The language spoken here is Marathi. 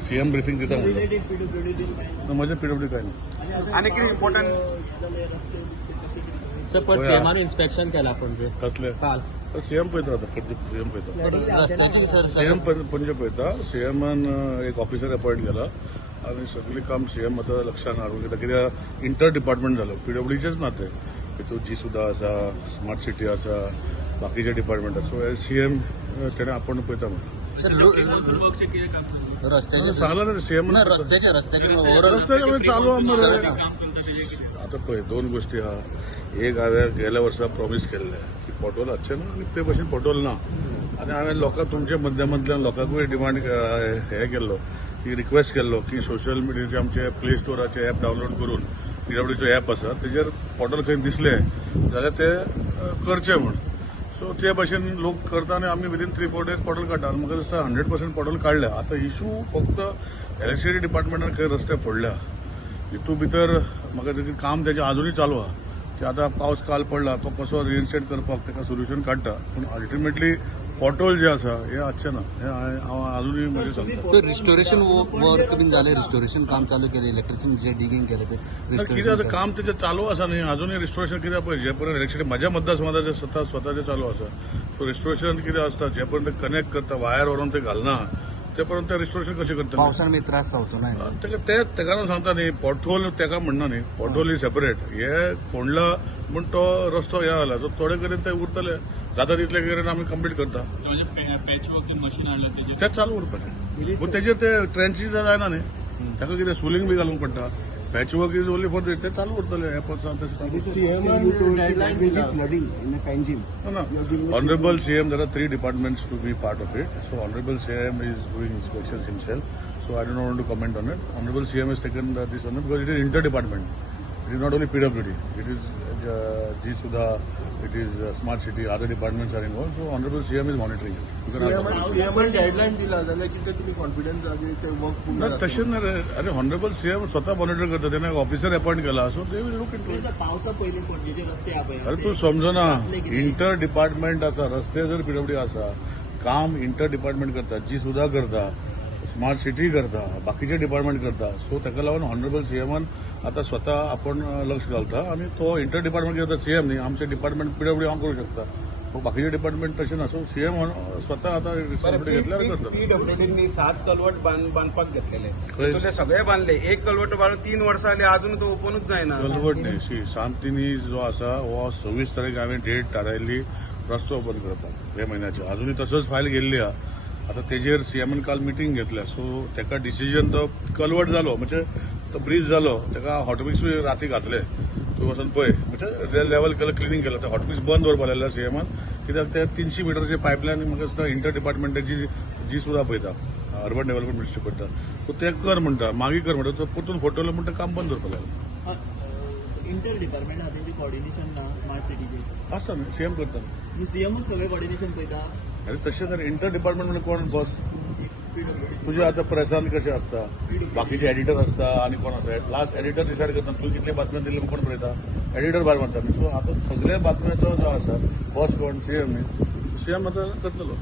सीएम ब्रीफिंग दिता म्हणलं माझ्या पीडब्ल्यू काय नाही. आणि किती इम्पॉर्टंट सर पण सीएमआर इन्स्पेक्शन केला पणजे कसले काल सीएम पळयता आता सीएम पळयता रस्त्याची सर सीएम पणजे पळयता सीएमान एक ऑफिसर अपॉइंट केला आणि सगळी काम सीएम आता लक्षात हाडून घेता कित्याक इंटर डिपार्टमेंट जालो पीडब्ल्यूचेच ना ते तितून जी सुद्धा आसा स्मार्ट सिटी आसा बाकीचे डिपार्टमेंट आसा सो सीएम तेणे आपण पळयता म्हणून सांगला ना सीएम रस्त्याचे चालू आता पळय दोन गोष्टी हा एक हांवें गेल्या वर्सा प्रॉमिस केल्ले की पोर्टल अच्छे ना आनी ते भशेन पोर्टल ना आनी हांवें लोकांक तुमच्या माध्यमांतल्यान लोकांकूय डिमांड हे केल्लो की रिक्वेस्ट केल्लो की सोशल मिडियाचे आमचे प्ले स्टोराचे ॲप डावनलोड करून पीडब्ल्यूचो ॲप आसा तेजेर पोर्टल खंय दिसले जाल्यार ते करचे म्हूण सो ते भशेन लोक करता आनी आमी विदीन 3-4 डेज पोर्टल काडटा आनी म्हाका दिसता 100% पोर्टल काडल्या आता इशू फक्त इलेक्ट्रिसिटी डिपार्टमेंटान खंय रस्ते फोडल्या हितू भितर म्हाका तेजें काम तेजें अजूनय चालू आहा ते आता पावस काल पडला तो कसो रिइन्स्टेट करपाक ताका सोल्युशन काडटा पूण अल्टिमेटली पोर्टल जे आसा हे अच्छे ना हे हांव अजूनय म्हणजे सांगता रिस्टोरेशन वर्क बीन जालें रिस्टोरेशन काम चालू केलें इलेक्ट्रिसिटी जे डिगींग केलें ते कितें आतां काम तेजें चालू आसा न्ही अजूनय रिस्टोरेशन कित्याक पळय जे पर्यंत इलेक्ट्रिसिटी म्हज्या मतदारसंघात स्वताचें चालू आसा सो रिस्टोरेशन कितें आसता जे पर्यंत कनेक्ट करता वायर व्हरून ते घालना ते पर्यंत रिस्टोरेशन कशें करता पावसान बी त्रास जावचो ना तेका सांगता न्ही पोर्टहोल तेका म्हणना न्ही पोर्टहोल इज सेपरेट हे फोडला म्हूण तो रस्तो हे जाला सो थोडे कडेन ते उरतले जाता तितले कडेन आमी कंप्लीट करता तें चालू उरपाचें पूण तेजेर ते ट्रेंचीस जायना न्ही ताका कितें सुलींग बी घालूंक पडटा patch work is only for ते चालू उरतले हे honourable CM there are 3 departments to be part of it so honourable CM is doing inspection himself so I don't want to comment on it honourable CM is taken this on because it is inter department it is not only PWD it is जी सुधा it is smart city other departments are involved so honorable CM is monitoring CM guideline दिला जाल्यार कितें तुमी कॉन्फिडन्स आहा ते वर्क ना तशें ना रे अरे ऑनरेबल सीएम स्वतः मॉनिटर करता तेणे ऑफिसर अपॉइंट केला so they will look into पावसा पयलीं पणजेचे रस्ते अरे तू समजना इंटर डिपार्टमेंट आसा रस्ते जर पीडब्ल्यू आसा काम इंटर डिपार्टमेंट करता जी सुद्धा करता स्मार्ट सिटी करता बाकीचे डिपार्टमेंट करता सो ताका लागून ऑनरेबल सीएमान आता स्वतः आपण लक्ष घालता आणि तो इंटर डिपार्टमेंट करता सीएम न्ही आमचे डिपार्टमेंट पीडब्ल्यू हांव करूं शकता बाकीचे डिपार्टमेंट तशें ना सो सीएम स्वतः आता रिस्पॉन्सिबिलिटी घेतल्यार करता पीडब्ल्यूडींनी 7 कलवट बांधपाक घेतलेले तुले सगळे बांधले एक कलवट बांधून 3 वर्सां जाली अजून तो ओपनूच जायना कलवट न्ही शी शांतीनी जो आसा हो 26 तारीख हांवें डेट थारायल्ली रस्तो ओपन करपाक हे म्हयन्याचे अजूनय तसोच फायल गेल्ली आहा आता तेजेर सीएमान काल मिटींग घेतल्या सो ताका डिसिजन तो कलवट जालो म्हणजे तो ब्रीज जालो ताका हॉटमिक्सूय राती घातले तूं वचून पळय म्हणजे लेवल केलं क्लिनिंग केलं ते हॉटमिक्स बंद दवरपा लायला सीएमान कित्याक ते 300 मिटरचे पायपलायन म्हाका दिसता इंटर डिपार्टमेंटाची जी सुद्धा पळयता अर्बन डेव्हलपमेंट मिनिस्ट्री पडटा सो ते कर म्हणटा मागीर कर म्हणटा तो परतून फोटोलो म्हणटा काम बंद दवरपा लायला इंटर डिपार्टमेंट आहा तेंचे कॉर्डिनेशन ना स्मार्ट सिटीचे आसता न्ही सीएम करता सीएमच सगळे कॉर्डिनेशन पळयता अरे तशें तर इंटर डिपार्टमेंट म्हणजे कोण बॉस तुझे आता प्रेसान कशें आसता बाकीचे एडिटर आसता आनी कोण आसता लास्ट एडिटर डिसायड करता तूं कितले बातम्यो दिल्यो कोण पळयता एडिटर भायर मारता सो आतां सगळे बातम्याचो जो आसा बॉस कोण सीएम न्ही सीएम आतां करतलो